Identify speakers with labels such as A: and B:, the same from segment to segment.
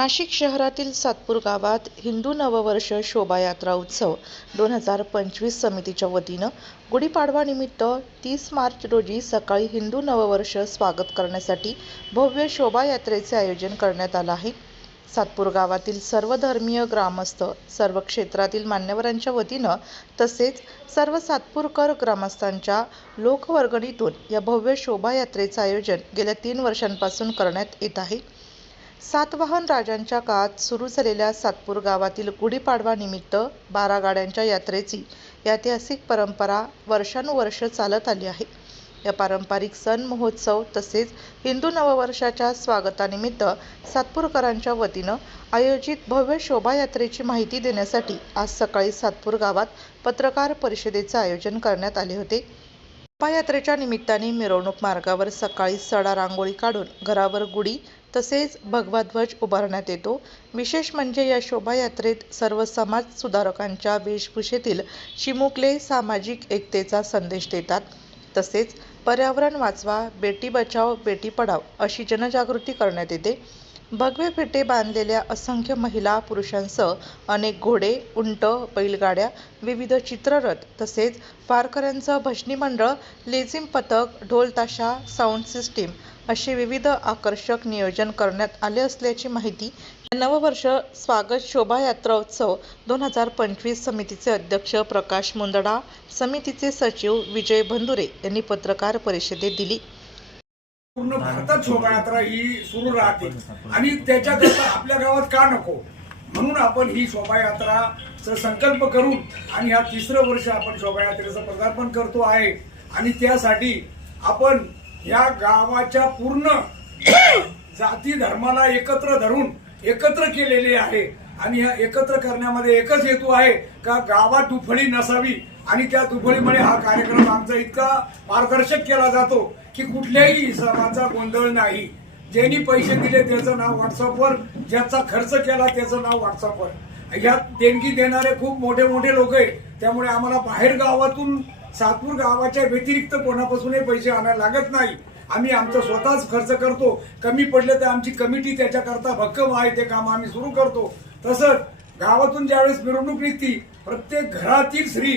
A: नाशिक शहरातील सातपूर गावात हिंदू नववर्ष शोभायात्रा उत्सव दोन हजार पंचवीस समितीच्या वतीनं गुढीपाडवानिमित्त तीस मार्च रोजी सकाळी हिंदू नववर्ष स्वागत करण्यासाठी भव्य शोभायात्रेचे आयोजन करण्यात आलं आहे. सातपूर गावातील सर्व धर्मीय ग्रामस्थ सर्व क्षेत्रातील मान्यवरांच्या वतीनं तसेच सर्व सातपूरकर ग्रामस्थांच्या लोकवर्गणीतून या भव्य शोभायात्रेचं आयोजन गेल्या तीन वर्षांपासून करण्यात येत आहे. सातवाहन राजांच्या काळात सुरू झालेल्या सातपूर गावातील गुढीपाडवानिमित्त बारा गाड्यांच्या यात्रेची ऐतिहासिक परंपरा वर्षानुवर्ष चालत आली आहे. या पारंपरिक सण महोत्सव तसेच हिंदू नववर्षाच्या स्वागतानिमित्त सातपूरकरांच्या वतीनं आयोजित भव्य शोभायात्रेची माहिती देण्यासाठी आज सकाळी सातपूर गावात पत्रकार परिषदेचं आयोजन करण्यात आले होते. पायात्रेच्या निमित्ताने मिरवणूक मार्गावर सकाळी सडा रांगोळी काढून घरावर गुढी तसेच भगवा ध्वज उभारण्यात येतो. विशेष म्हणजे या शोभायात्रेत सर्व समाज सुधारकांच्या वेशभूषेतील चिमुकले सामाजिक एकतेचा संदेश देतात. तसेच पर्यावरण वाचवा बेटी बचाव बेटी पढाव अशी जनजागृती करण्यात येते. भगवे फेटे बांधलेल्या असंख्य महिला पुरुषांसह अनेक घोडे उंट बैलगाड्या विविध चित्ररथ तसेच वारकऱ्यांचं भजनी मंडळ लेझिम पथक ढोलताशा साऊंड सिस्टीम असे विविध आकर्षक नियोजन करण्यात आले असल्याची माहिती नववर्ष स्वागत शोभायात्रा उत्सव दोन हजार पंचवीस समितीचे अध्यक्ष प्रकाश मुंदडा समितीचे सचिव विजय भंदुरे यांनी पत्रकार परिषदेत दिली.
B: पूर्ण भारतात शोभायात्रा ही सुरू राहते. आणि त्याच्याकरता आपल्या गावात का नको? म्हणून आपण ही शोभायात्राचा संकल्प करून आणि ह्या तिसरं वर्ष आपण शोभायात्रेचं पदार्पण करतो आहे. आणि त्यासाठी आपण या गावाच्या पूर्ण जाती धर्माला एकत्र धरून एकत्र केलेले आहे. आणि ह्या एकत्र करण्यामध्ये एकच हेतू आहे का गावात दुफळी नसावी? आणि त्या दुफळीमुळे हा कार्यक्रम आमचा इतका पारदर्शक केला जातो की कुठल्याही हिसाबाचा गोंधळ नाही. ज्यांनी पैसे दिले त्याचं नाव व्हॉट्सअपवर ज्याचा खर्च केला त्याचं नाव व्हॉट्सअपवर यात देणगी देणारे खूप मोठे मोठे लोक आहेत. त्यामुळे आम्हाला बाहेर गावातून सातपूर गावाच्या व्यतिरिक्त कोणापासूनही पैसे आणायला लागत नाही. आम्ही आमचा स्वतःच खर्च करतो. कमी पडलं तर आमची कमिटी त्याच्याकरता भक्कम आहे ते काम आम्ही सुरू करतो. तसंच गावातून ज्यावेळेस मिरवणूक निघती प्रत्येक घरातील स्त्री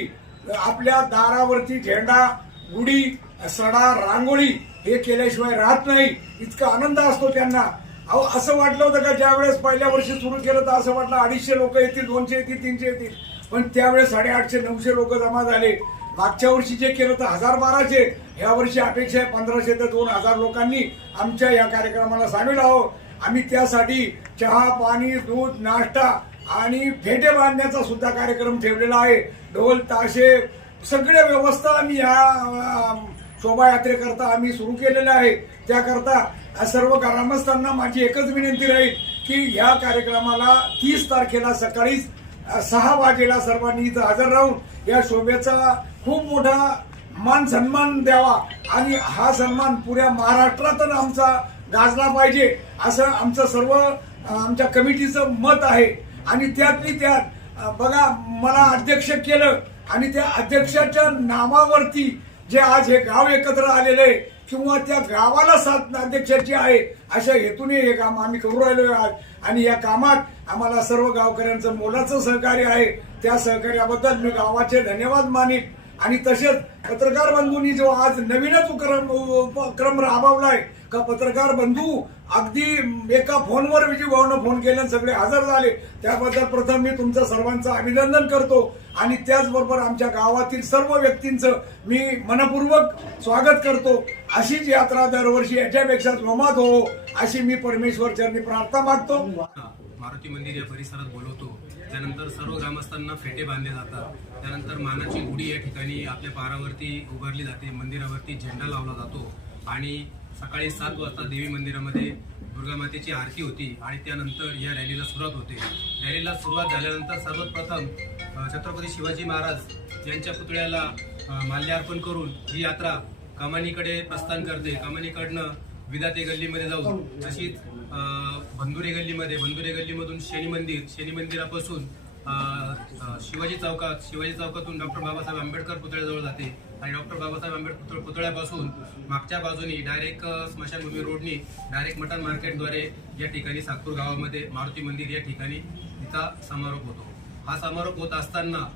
B: आपल्या दारावरती झेंडा गुढी सडा रांगोळी हे केल्याशिवाय राहत नाही. इतका आनंद असतो त्यांना. अहो असं वाटलं होतं का ज्या वेळेस पहिल्या वर्षी सुरू केलं तर असं वाटलं अडीचशे लोक येतील दोनशे येतील तीनशे येतील. पण त्यावेळेस साडेआठशे नऊशे लोक जमा झाले. मागच्या वर्षी जे केलं तर हजार बाराशे. ह्या वर्षी अपेक्षा आहे पंधराशे ते दोन हजार लोकांनी आमच्या या कार्यक्रमाला सामील आहोत आम्ही त्यासाठी चहा पाणी दूध नाश्ता आणि फेटे बांधण्याचा सुद्धा कार्यक्रम ठेवलेला आहे. ढोल ताशे सगळ्या व्यवस्था आम्ही ह्या शोभायात्रेकरता आम्ही सुरू केलेल्या आहे. त्याकरता सर्व ग्रामस्थांना माझी एकच विनंती राहील की ह्या कार्यक्रमाला तीस तारखेला सकाळी सहा वाजेला सर्वांनी इथं हजर राहून या शोभेचा खूप मोठा मान सन्मान द्यावा. आणि हा सन्मान पुऱ्या महाराष्ट्रातच आमचा गाजला पाहिजे असं आमचं सर्व आमच्या कमिटीचं मत आहे. आणि त्यातली त्यात बघा मला अध्यक्ष केलं आणि त्या अध्यक्षाच्या नावावरती जे आज हे गाव एकत्र आलेलं आहे किंवा त्या गावाला साथ अध्यक्षाची आहे अशा हेतूने हे काम आम्ही करू राहिलो आज. आणि या कामात आम्हाला सर्व गावकऱ्यांचं मोलाचं सहकार्य आहे. त्या सहकार्याबद्दल मी गावाचे धन्यवाद मानित आणि तसेच पत्रकार बंधूंनी जो आज नवीनच उपक्रम उपक्रम राबवलाय का पत्रकार बंधू? अगदी एका फोनवर विजय भाऊनं फोन केल्यानं सगळे हजर झाले. त्याबद्दल प्रथम मी तुमचं सर्वांचं अभिनंदन करतो. आणि त्याचबरोबर आमच्या गावातील सर्व व्यक्तींचं मी मनपूर्वक स्वागत करतो. अशीच यात्रा दरवर्षी याच्यापेक्षा जोमात हो अशी मी परमेश्वर चरणी प्रार्थना मागतो.
C: मारुती मंदिर या परिसरात बोलवतो. त्यानंतर सर्व ग्रामस्थांना फेटे बांधले जातात. त्यानंतर मानाची गुढी या ठिकाणी आपल्या पारावरती उभारली जाते. मंदिरावरती झेंडा लावला जातो. आणि सकाळी सात वाजता देवी मंदिरामध्ये दुर्गा मातेची आरती होती आणि त्यानंतर या रॅलीला सुरुवात होते. रॅलीला सुरुवात झाल्यानंतर सर्वप्रथम छत्रपती शिवाजी महाराज यांच्या पुतळ्याला माल्यार्पण करून ही यात्रा कमानीकडे प्रस्थान करते. कमानीकडनं विदाते गल्लीमध्ये जाऊन तशीच अ, बंधुरे गल्लीमध्ये बंधुरे गल्लीमधून शनी मंदिर शनी मंदिरापासून शिवाजी चौकात शिवाजी चौकातून डॉक्टर बाबासाहेब आंबेडकर पुतळ्याजवळ जाते. आणि डॉक्टर बाबासाहेब आंबेडकर पुतळ्यापासून मागच्या बाजूनी डायरेक्ट स्मशानभूमी रोडनी डायरेक्ट मटन मार्केटद्वारे या ठिकाणी सागपूर गावामध्ये मारुती मंदिर या ठिकाणी तिचा समारोप होतो. हा समारोप होत असताना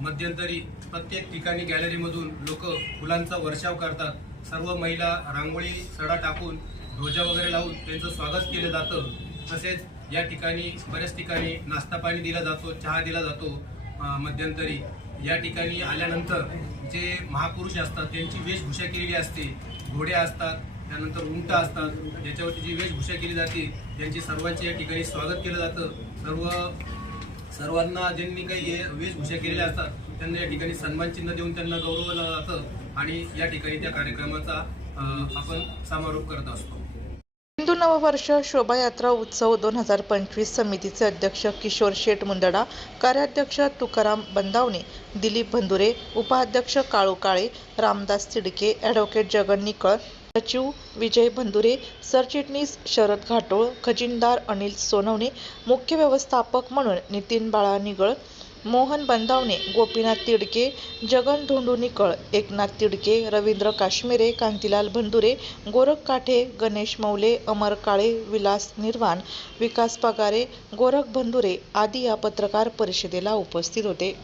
C: मध्यंतरी प्रत्येक ठिकाणी गॅलरीमधून लोक फुलांचा वर्षाव करतात. सर्व महिला रांगोळी सडा टाकून ध्वजा वगैरे लावून त्यांचं स्वागत केलं जातं. तसेच या ठिकाणी बऱ्याच ठिकाणी नाश्ता पाणी दिला जातो चहा दिला जातो मध्यंतरी. या ठिकाणी आल्यानंतर जे महापुरुष असतात त्यांची वेशभूषा केलेली असते. घोडे असतात त्यानंतर उंट असतात. ज्याच्यावरती जी वेशभूषा केली जाते त्यांची सर्वांचे या ठिकाणी स्वागत केलं जातं. सर्व सर्वांना ज्यांनी काही हे वेशभूषा केलेल्या असतात त्यांना या ठिकाणी सन्मान चिन्ह देऊन त्यांना गौरवलं जातं आणि या ठिकाणी त्या कार्यक्रमाचा आपण समारोप करत असतो.
A: हिंदू नववर्ष शोभायात्रा उत्सव दोन हजार पंचवीस समितीचे अध्यक्ष किशोर शेठ मुंदडा कार्याध्यक्ष तुकाराम बंदावणे दिलीप भंदुरे उपाध्यक्ष काळू काळे रामदास तिडके ॲडव्होकेट जगन निकळ सचिव विजय भंदुरे सरचिटणीस शरद घाटोळ खजिनदार अनिल सोनवणे मुख्य व्यवस्थापक म्हणून नितीन बाळा निगळ मोहन बंधावणे गोपीनाथ तिडके जगन धोंडू निकळ एकनाथ तिडके रवींद्र काश्मीरे कांतीलाल भंडुरे गोरख काठे गणेश मौले अमर काळे विलास निर्वाण विकास पगारे गोरख भंडुरे आदी या पत्रकार परिषदेला उपस्थित होते.